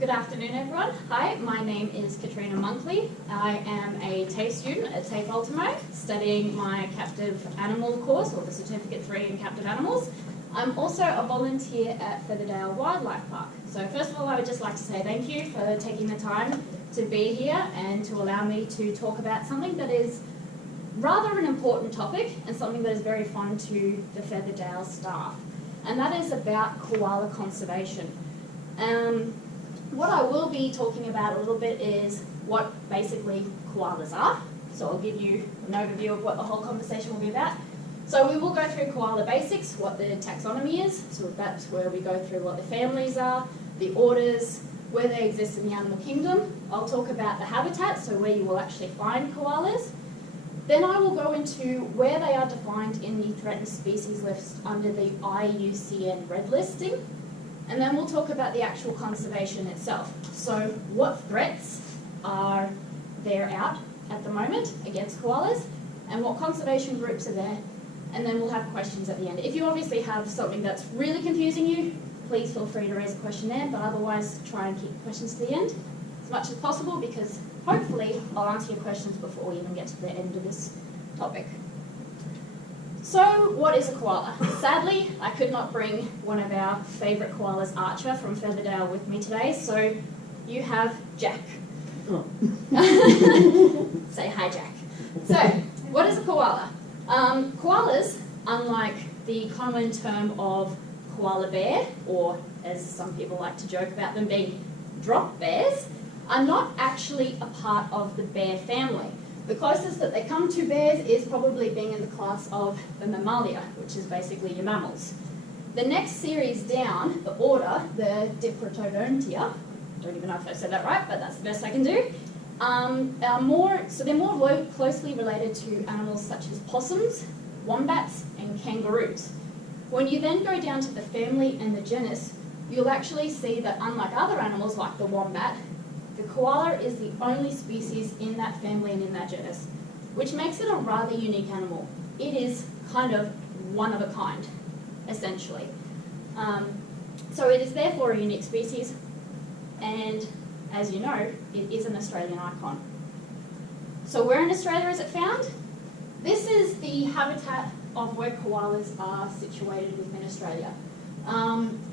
Good afternoon, everyone. Hi, my name is Katrina Monkley. I am a TAFE student at TAFE Ultimo, studying my captive animal course, or the Certificate 3 in Captive Animals. I'm also a volunteer at Featherdale Wildlife Park. So first of all, I would just like to say thank you for taking the time to be here and to allow me to talk about something that is rather an important topic and something that is very fun to the Featherdale staff. And that is about koala conservation. What I will be talking about a little bit is what basically koalas are. So I'll give you an overview of what the whole conversation will be about. So we will go through koala basics, what the taxonomy is. So that's where we go through what the families are, the orders, where they exist in the animal kingdom. I'll talk about the habitat, so where you will actually find koalas. Then I will go into where they are defined in the threatened species list under the IUCN red listing. And then we'll talk about the actual conservation itself. So what threats are there out at the moment against koalas, and what conservation groups are there, and then we'll have questions at the end. If you obviously have something that's really confusing you, please feel free to raise a question there, but otherwise try and keep questions to the end as much as possible, because hopefully I'll answer your questions before we even get to the end of this topic. So what is a koala? Sadly, I could not bring one of our favourite koalas, Archer, from Featherdale with me today, so you have Jack. Oh. Say hi, Jack. So, what is a koala? Koalas, unlike the common term of koala bear, or as some people like to joke about them being drop bears, are not actually a part of the bear family. The closest that they come to bears is probably being in the class of the Mammalia, which is basically your mammals. The next series down, the order, the Diprotodontia, don't even know if I said that right, but that's the best I can do, they're more closely related to animals such as possums, wombats, and kangaroos. When you then go down to the family and the genus, you'll actually see that unlike other animals like the wombat, the koala is the only species in that family and in that genus, which makes it a rather unique animal. It is kind of one of a kind, essentially. So it is therefore a unique species, and as you know, it is an Australian icon. So where in Australia is it found? This is the habitat of where koalas are situated within Australia.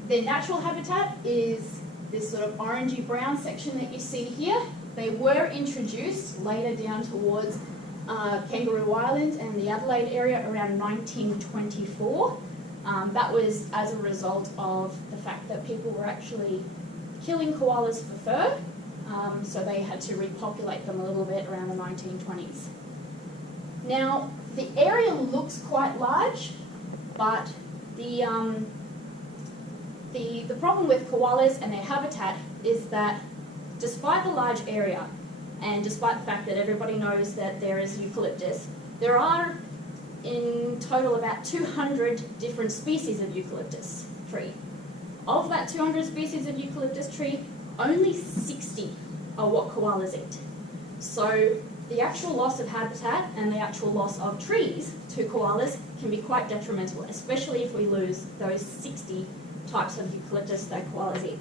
Their natural habitat is this sort of orangey brown section that you see here. They were introduced later down towards Kangaroo Island and the Adelaide area around 1924. That was as a result of the fact that people were actually killing koalas for fur, so they had to repopulate them a little bit around the 1920s. Now, the area looks quite large, but the problem with koalas and their habitat is that despite the large area, and despite the fact that everybody knows that there is eucalyptus, there are in total about 200 different species of eucalyptus tree. Of that 200 species of eucalyptus tree, only 60 are what koalas eat. So the actual loss of habitat and the actual loss of trees to koalas can be quite detrimental, especially if we lose those 60 types of eucalyptus that koalas eat.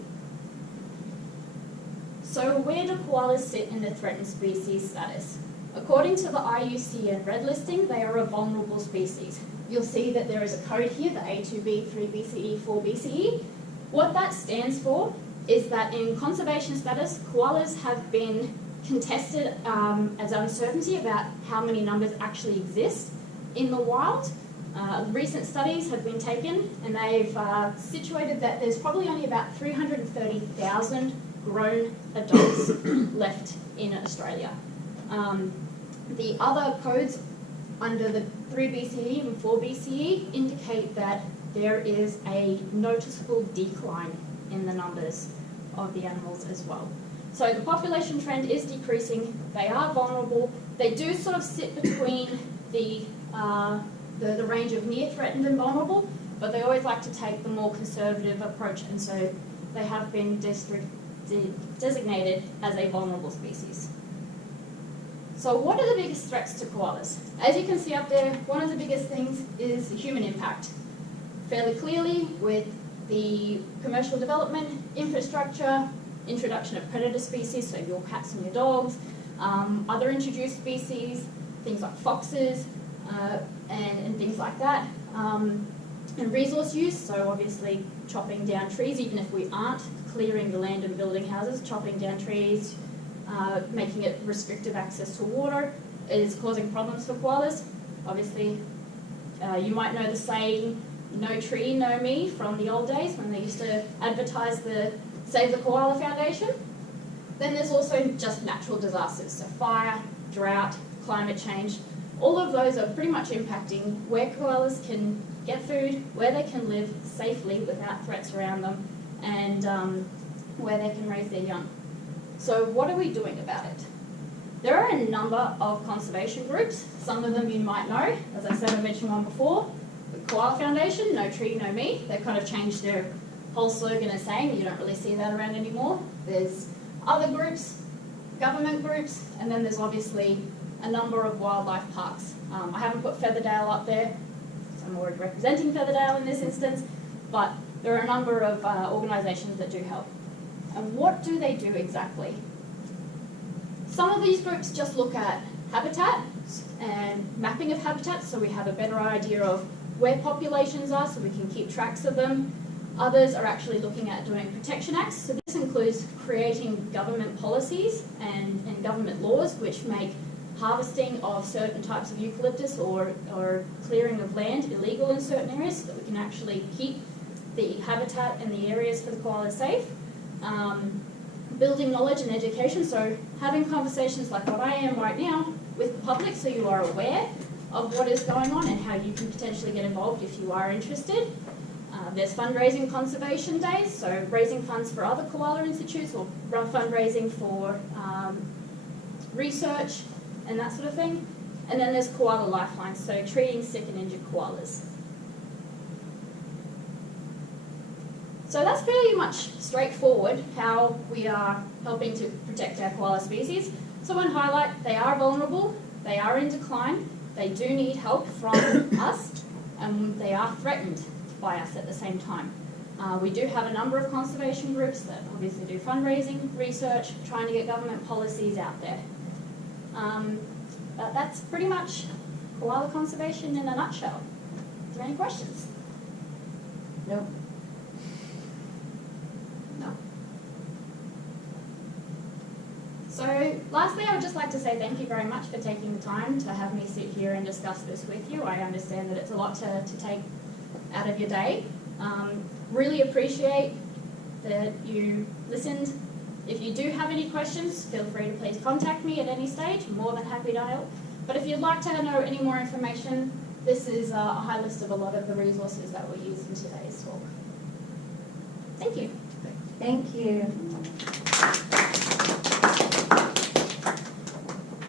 So where do koalas sit in the threatened species status? According to the IUCN red listing, they are a vulnerable species. You'll see that there is a code here, the A2B, 3BCE, 4BCE. What that stands for is that in conservation status, koalas have been contested as uncertainty about how many numbers actually exist in the wild. Recent studies have been taken, and they've situated that there's probably only about 330,000 grown adults left in Australia. The other codes under the 3BCE and 4BCE indicate that there is a noticeable decline in the numbers of the animals as well. So the population trend is decreasing. They are vulnerable. They do sort of sit between the range of near threatened and vulnerable, but they always like to take the more conservative approach, and so they have been designated as a vulnerable species. So what are the biggest threats to koalas? As you can see up there, one of the biggest things is the human impact. Fairly clearly, with the commercial development, infrastructure, introduction of predator species, so your cats and your dogs, other introduced species, things like foxes, and things like that. And resource use, so obviously chopping down trees, even if we aren't clearing the land and building houses, chopping down trees, making it restrictive access to water is causing problems for koalas. Obviously, you might know the saying, "No tree, no me," from the old days when they used to advertise the Save the Koala Foundation. Then there's also just natural disasters, so fire, drought, climate change. All of those are pretty much impacting where koalas can get food, where they can live safely without threats around them, and where they can raise their young. So what are we doing about it? There are a number of conservation groups. Some of them you might know. As I said, I mentioned one before. The Koala Foundation, "No tree, no me." They've kind of changed their whole slogan and saying. You don't really see that around anymore. There's other groups, government groups, and then there's obviously a number of wildlife parks. I haven't put Featherdale up there, so I'm already representing Featherdale in this instance, but there are a number of organisations that do help. And what do they do exactly? Some of these groups just look at habitat and mapping of habitats, so we have a better idea of where populations are, so we can keep tracks of them. Others are actually looking at doing protection acts, so this includes creating government policies and government laws which make harvesting of certain types of eucalyptus or clearing of land illegal in certain areas, so that we can actually keep the habitat and the areas for the koalas safe. Building knowledge and education, so having conversations like what I am right now with the public, so you are aware of what is going on and how you can potentially get involved if you are interested. There's fundraising conservation days, so raising funds for other koala institutes or fundraising for research and that sort of thing. And then there's koala lifelines, so treating sick and injured koalas. So that's fairly much straightforward how we are helping to protect our koala species. So I want to highlight, they are vulnerable, they are in decline, they do need help from us, and they are threatened by us at the same time. We do have a number of conservation groups that obviously do fundraising, research, trying to get government policies out there. But that's pretty much koala conservation in a nutshell. Are there any questions? No. No. So lastly, I would just like to say thank you very much for taking the time to have me sit here and discuss this with you. I understand that it's a lot to take out of your day. Really appreciate that you listened. If you do have any questions, feel free to please contact me at any stage. I'm more than happy to help. But if you'd like to know any more information, this is a high list of a lot of the resources that were used in today's talk. Thank you. Thank you.